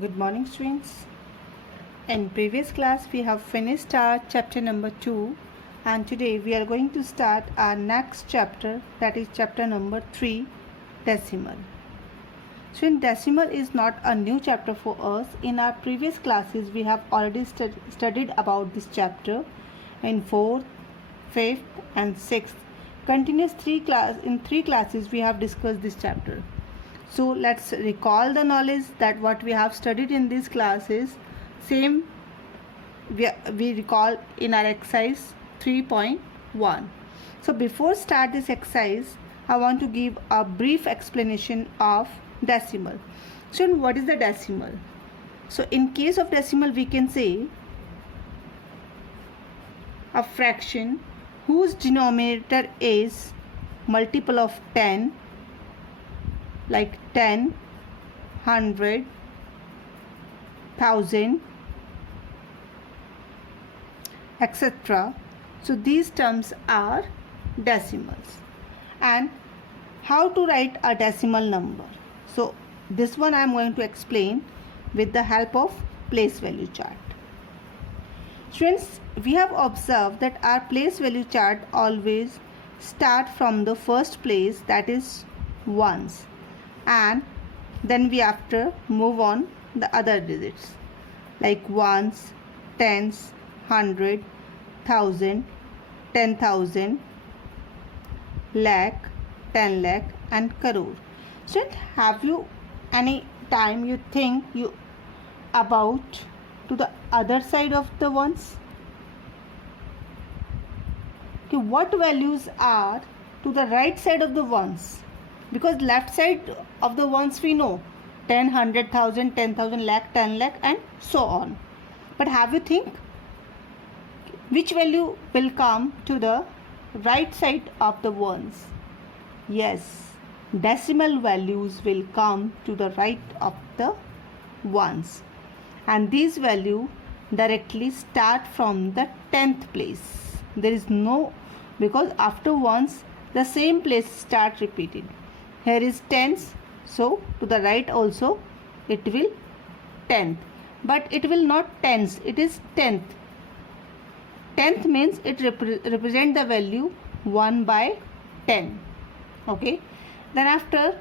Good morning, students. In previous class we have finished our chapter number 2 and today we are going to start our next chapter, that is chapter number 3, decimal. So decimal is not a new chapter for us. In our previous classes we have already studied about this chapter in 4th, 5th and 6th. In three classes we have discussed this chapter. So let's recall the knowledge that what we have studied in these classes. Same we recall in our exercise 3.1. So before start this exercise, I want to give a brief explanation of decimal. So what is the decimal? So in case of decimal we can say a fraction whose denominator is multiple of 10, like 10, 100, 1000, etc. So these terms are decimals. And how to write a decimal number? So this one I am going to explain with the help of place value chart. Students, we have observed that our place value chart always start from the first place, that is ones, and then we after move on the other digits like ones, tens, 100, 1000, 10,000, lakh, 10 lakh and crore. So have you any time you think you about to the other side of the ones? Okay, what values are to the right side of the ones? Because left side of the ones we know 10, 100, 1000, 10,000, lakh, 10 lakh and so on. But have you think which value will come to the right side of the ones? Yes, decimal values will come to the right of the ones, and these value directly start from the 10th place. There is no, because after ones the same place start repeated. Here is tens, so to the right also it will 10th, but it will not tens, it is 10th. 10th means it represent the value 1 by 10. Okay, then after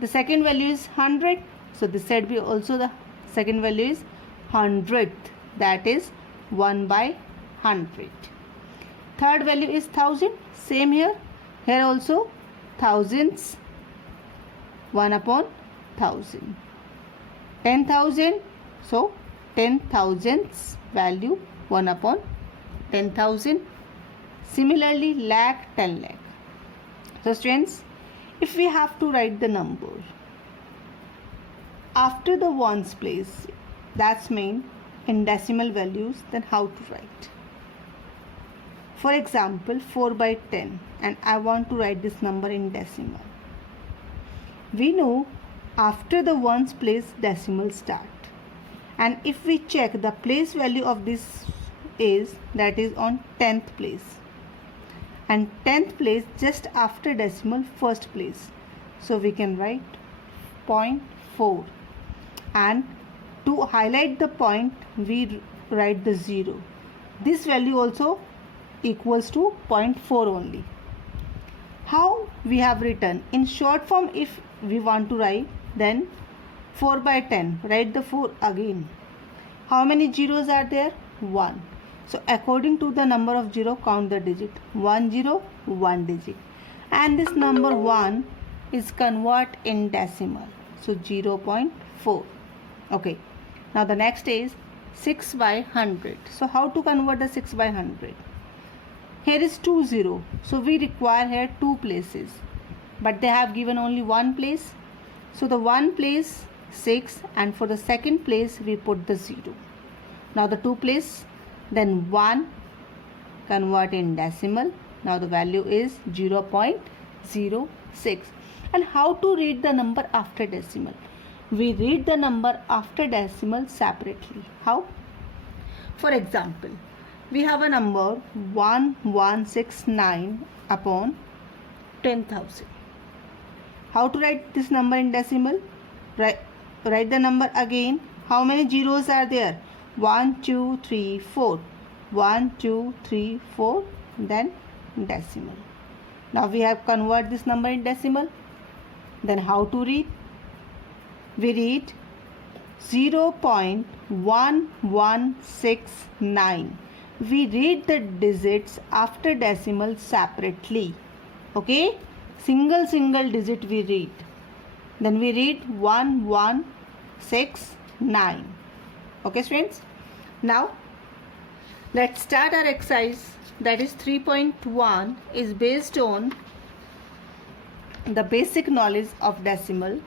the second value is 100, so this side be also the second value is 100th, that is 1 by 100. Third value is 1000, same here also thousands, 1 upon 1000. 10,000, so 10,000's value 1 upon 10,000. Similarly lakh, 10 lakh. So students, if we have to write the number after the ones place, that's mean in decimal values, then how to write? For example 4 by 10, and I want to write this number in decimal. We know after the ones place decimal start, and if we check the place value of this is, that is on 10th place, and 10th place just after decimal first place, so we can write 0.4, and to highlight the point we write the 0. This value also equals to 0.4 only. How we have written in short form? If we want to write, then 4 by 10, write the 4 again. How many zeros are there? 1. So according to the number of 0, count the digit. 1 0, 1 digit, and this number 1 is convert in decimal, so 0.4. Okay, now the next is 6 by 100. So how to convert the 6 by 100? Here is 2 0, so we require here 2 places, but they have given only 1 place, so the 1 place 6, and for the second place we put the 0. Now the 2 place, then 1, convert in decimal, now the value is 0.06. And how to read the number after decimal? We read the number after decimal separately. How? For example, we have a number 1169 upon 10,000. How to write this number in decimal? write the number again. How many zeros are there? 1, 2, 3, 4. 1, 2, 3, 4. Then decimal. Now we have convert this number in decimal. Then how to read? We read 0.1169. We read the digits after decimal separately. Okay? Single digit we read. Then we read 1169. Okay, students? Now, let's start our exercise. That is 3.1 is based on the basic knowledge of decimal.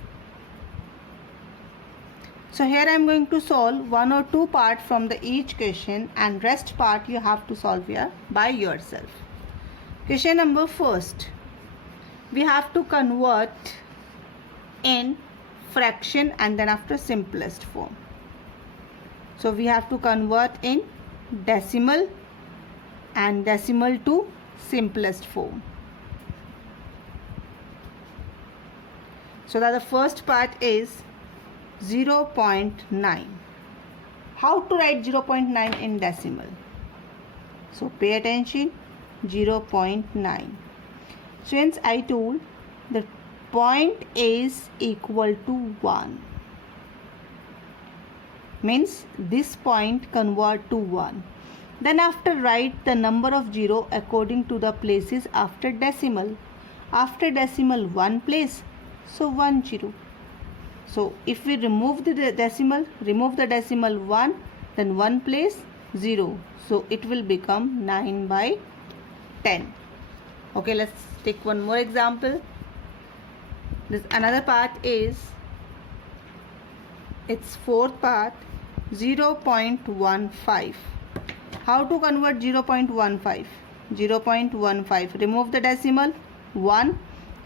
So here I am going to solve 1 or 2 parts from the each question, and rest part you have to solve here by yourself. Question number first. We have to convert in fraction and then after simplest form. So we have to convert in decimal and decimal to simplest form. So that the first part is 0.9. How to write 0.9 in decimal? So pay attention. 0.9. Since I told the point is equal to 1, means this point convert to 1. Then after write the number of 0 according to the places after decimal. After decimal 1 place, so 1 0. So if we remove the decimal 1, then 1 place 0. So it will become 9/10. Okay, let's take one more example. This another part is its fourth part, 0.15. How to convert 0.15? 0.15. Remove the decimal 1.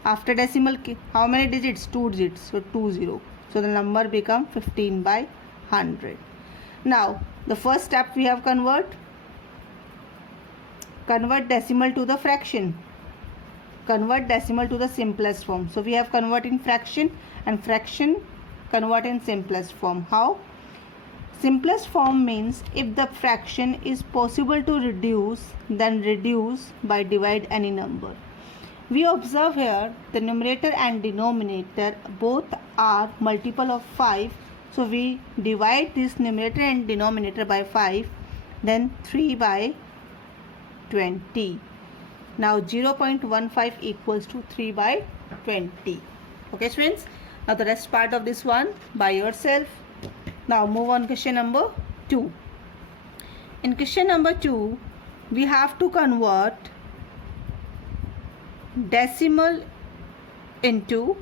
After decimal, how many digits? 2 digits. So 20. So the number become 15/100. Now the first step we have convert decimal to the fraction. Convert decimal to the simplest form. So we have convert in fraction, and fraction convert in simplest form. How? Simplest form means if the fraction is possible to reduce, then reduce by divide any number. We observe here the numerator and denominator both are multiple of 5. So we divide this numerator and denominator by 5, then 3/20. Now 0.15 equals to 3/20. Okay, students? Now the rest part of this one by yourself. Now move on question number 2. In question number 2, we have to convert decimal into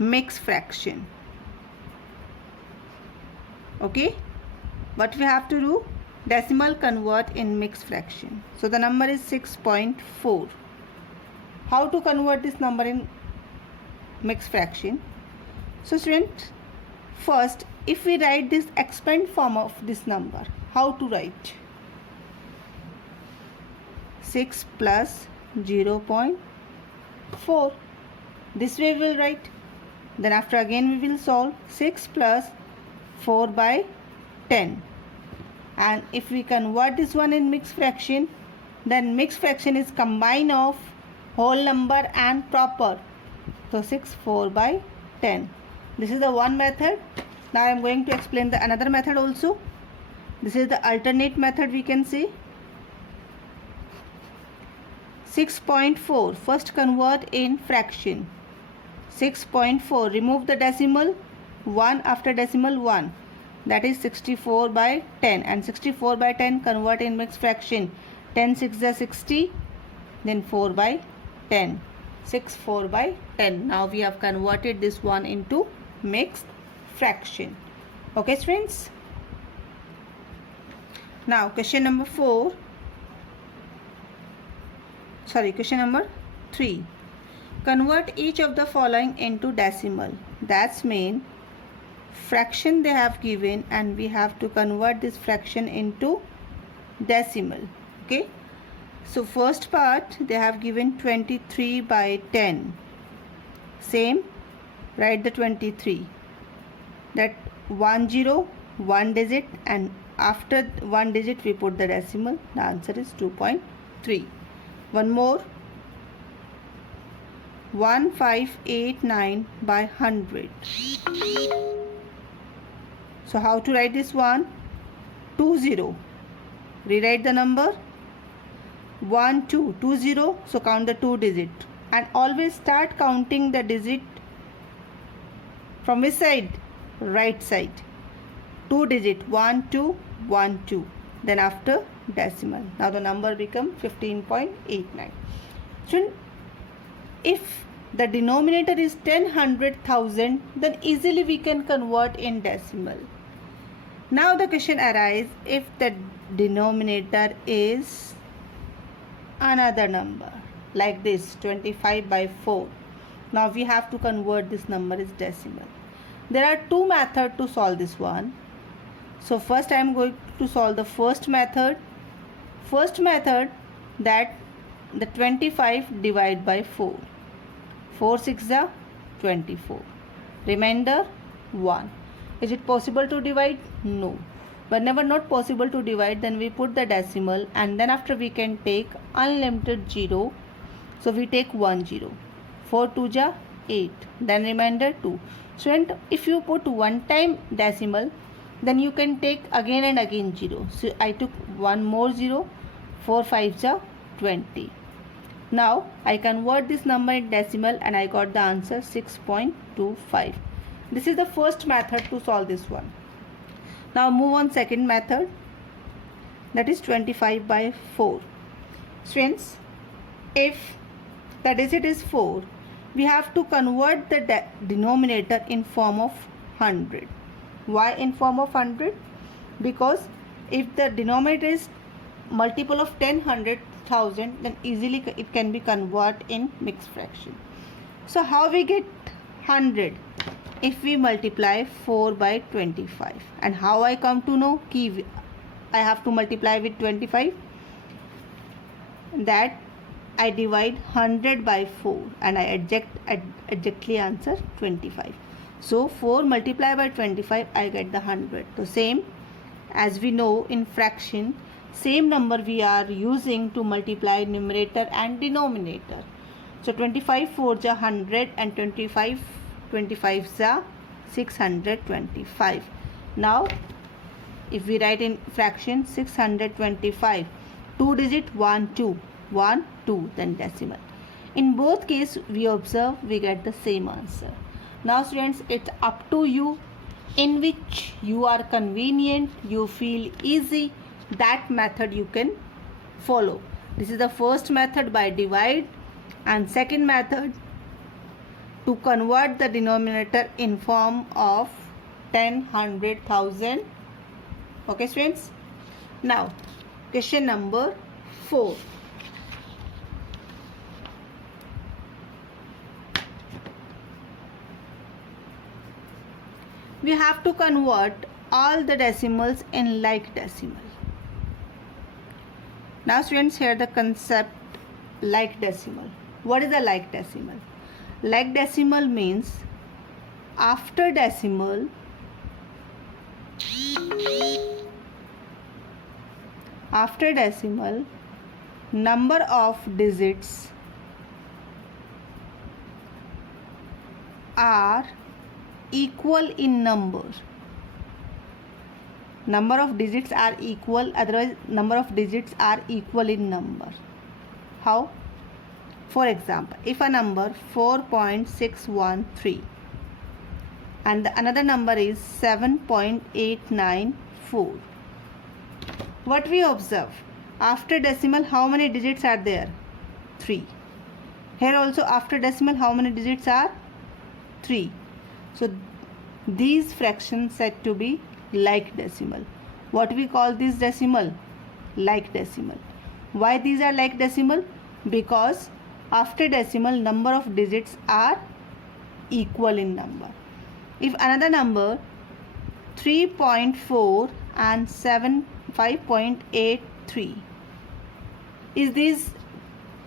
mixed fraction. Okay, what we have to do? Decimal convert in mixed fraction. So the number is 6.4. How to convert this number in mixed fraction? So students, first if we write this expand form of this number, how to write? 6 plus 0.4. This way we will write. Then after again we will solve 6 plus 4/10. And if we convert this one in mixed fraction, then mixed fraction is combine of whole number and proper. So 6 4/10. This is the one method. Now I am going to explain the another method also. This is the alternate method, we can say. 6.4. First convert in fraction. 6.4. Remove the decimal 1 after decimal 1. That is 64/10, and 64/10 convert in mixed fraction. 10 6 is 60, then 4/10. 6 4/10. Now we have converted this one into mixed fraction. Okay, friends? Now question number 4. Question number 3. Convert each of the following into decimal. That's mean fraction they have given, and we have to convert this fraction into decimal. Okay, so first part they have given 23/10. Same, write the 23. that 10 one digit, and after one digit we put the decimal. The answer is 2.3. One more, 1589 by 100. So how to write this one? 20. Rewrite the number 1 2 20. So count the 2 digit and always start counting the digit from which side? Right side. 2 digit 1 2 1 2, then after decimal. Now the number become 15.89. So if the denominator is 10, 100, 1000, then easily we can convert in decimal. Now the question arises, if the denominator is another number like this, 25 by 4. Now we have to convert this number as decimal. There are two methods to solve this one. So first I am going to solve the first method. First method, that the 25 divided by 4. 4 6 are 24. Remainder 1. Is it possible to divide? No. Whenever not possible to divide, then we put the decimal, and then after we can take unlimited 0. So we take 1 0. 4 2 ja 8. Then remainder 2. So if you put one time decimal, then you can take again and again 0. So I took one more 0. 4 5 ja 20. Now I convert this number in decimal and I got the answer 6.25. This is the first method to solve this one. Now move on second method, that is 25 by 4. Friends, if the digit is 4, we have to convert the denominator in form of 100. Why in form of 100? Because if the denominator is multiple of 10, 100, 1000, then easily it can be converted in mixed fraction. So how we get 100? If we multiply 4 by 25. And how I come to know ki I have to multiply with 25? That I divide 100 by 4 and I exactly answer 25. So 4 multiplied by 25, I get the 100. So same as we know in fraction, same number we are using to multiply numerator and denominator. So 25 4 ja 100 and 25 ja 625. Now if we write in fraction 625, 2 digit 1 2 1 2, then decimal. In both cases we observe we get the same answer. Now students, it's up to you in which you are convenient, you feel easy, that method you can follow. This is the first method by divide, and second method to convert the denominator in form of 10, 100, 1000. Okay students. Now question number 4. We have to convert all the decimals in like decimal. Now students, here the concept like decimal. What is a like decimal? Like decimal means after decimal number of digits are equal in number. Number of digits are equal, otherwise number of digits are equal in number. How? For example, if a number 4.613 and another number is 7.894, what we observe? After decimal, how many digits are there? 3. Here also after decimal, how many digits are? 3. So these fractions said to be like decimal. What we call this decimal? Like decimal. Why these are like decimal? Because after decimal number of digits are equal in number. If another number 3.4 and 5.83, is these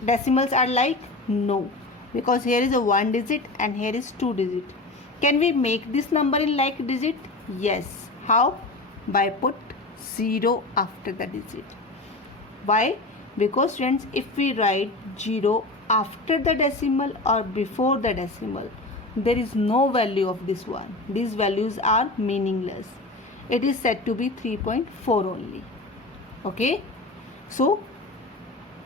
decimals are like? No, because here is a 1 digit and here is 2 digit. Can we make this number in like digit? Yes. How? By put 0 after the digit. Why? Because friends, if we write 0 after the decimal or before the decimal, there is no value of this one. These values are meaningless. It is said to be 3.4 only. Okay. So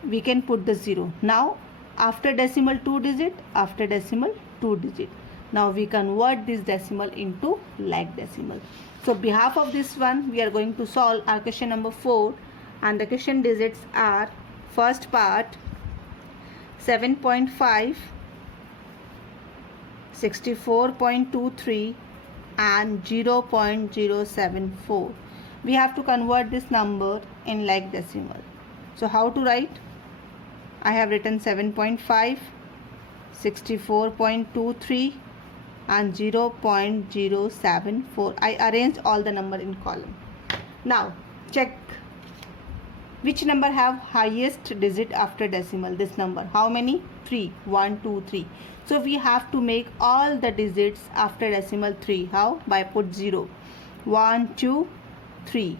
we can put the 0. Now after decimal 2 digit, after decimal 2 digit. Now we convert this decimal into like decimal. So behalf of this one, we are going to solve our question number 4, and the question digits are: first part 7.5, 64.23 and 0.074. We have to convert this number in like decimal. So how to write? I have written 7.5, 64.23 and 0.074. I arranged all the number in column. Now check which number have highest digit after decimal. This number, how many? 3. 1, 2, 3. So we have to make all the digits after decimal 3. How? By put 0. 1, 2, 3.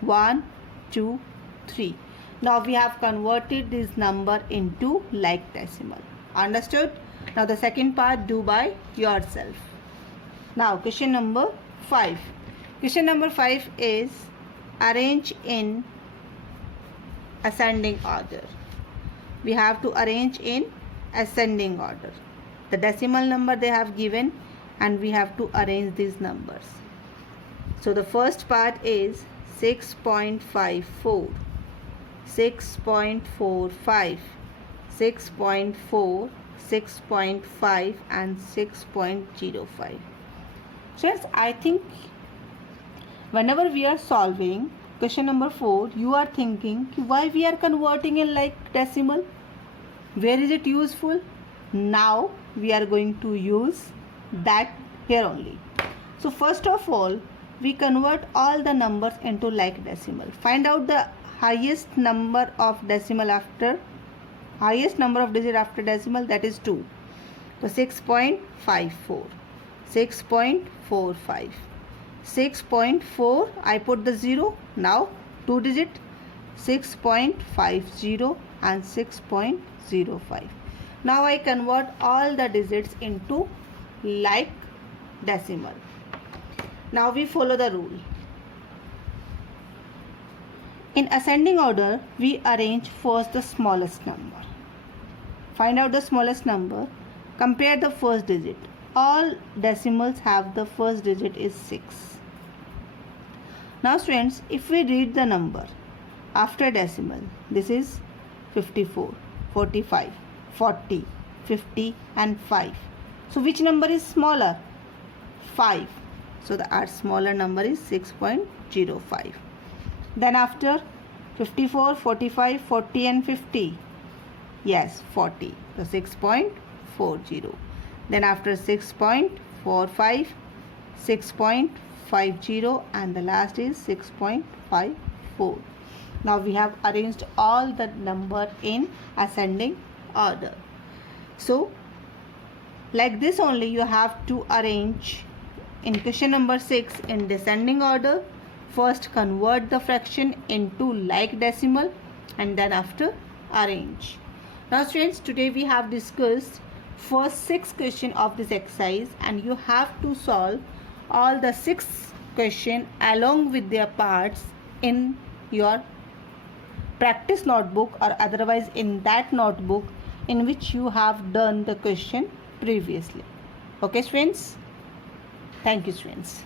1, 2, 3. Now we have converted this number into like decimal. Understood? Now the second part, do by yourself. Now question number 5. Question number 5 is arrange in ascending order. We have to arrange in ascending order. The decimal number they have given, and we have to arrange these numbers. So the first part is 6.54, 6.45, 6.4, 6.5 and 6.05. Friends, I think whenever we are solving question number 4, you are thinking why we are converting in like decimal? Where is it useful? Now we are going to use that here only. So first of all, we convert all the numbers into like decimal. Find out the highest number of decimal after highest number of digit after decimal, that is 2. So 6.54, 6.45, 6.4, I put the 0. Now 2 digit 6.50 and 6.05. Now I convert all the digits into like decimal. Now we follow the rule. In ascending order, we arrange first the smallest number. Find out the smallest number. Compare the first digit. All decimals have the first digit is 6. Now friends, if we read the number after decimal, this is 54, 45, 40, 50 and 5. So which number is smaller? 5. So our smaller number is 6.05. Then after 54, 45, 40 and 50. Yes, 40. So 6.40. Then after 6.45, 6.50 and the last is 6.54. Now we have arranged all the number in ascending order. So like this only you have to arrange in question number 6 in descending order. First convert the fraction into like decimal and then after arrange. Now students, today we have discussed first 6 questions of this exercise, and you have to solve all the 6 questions along with their parts in your practice notebook or otherwise in that notebook in which you have done the question previously. Okay students? Thank you students.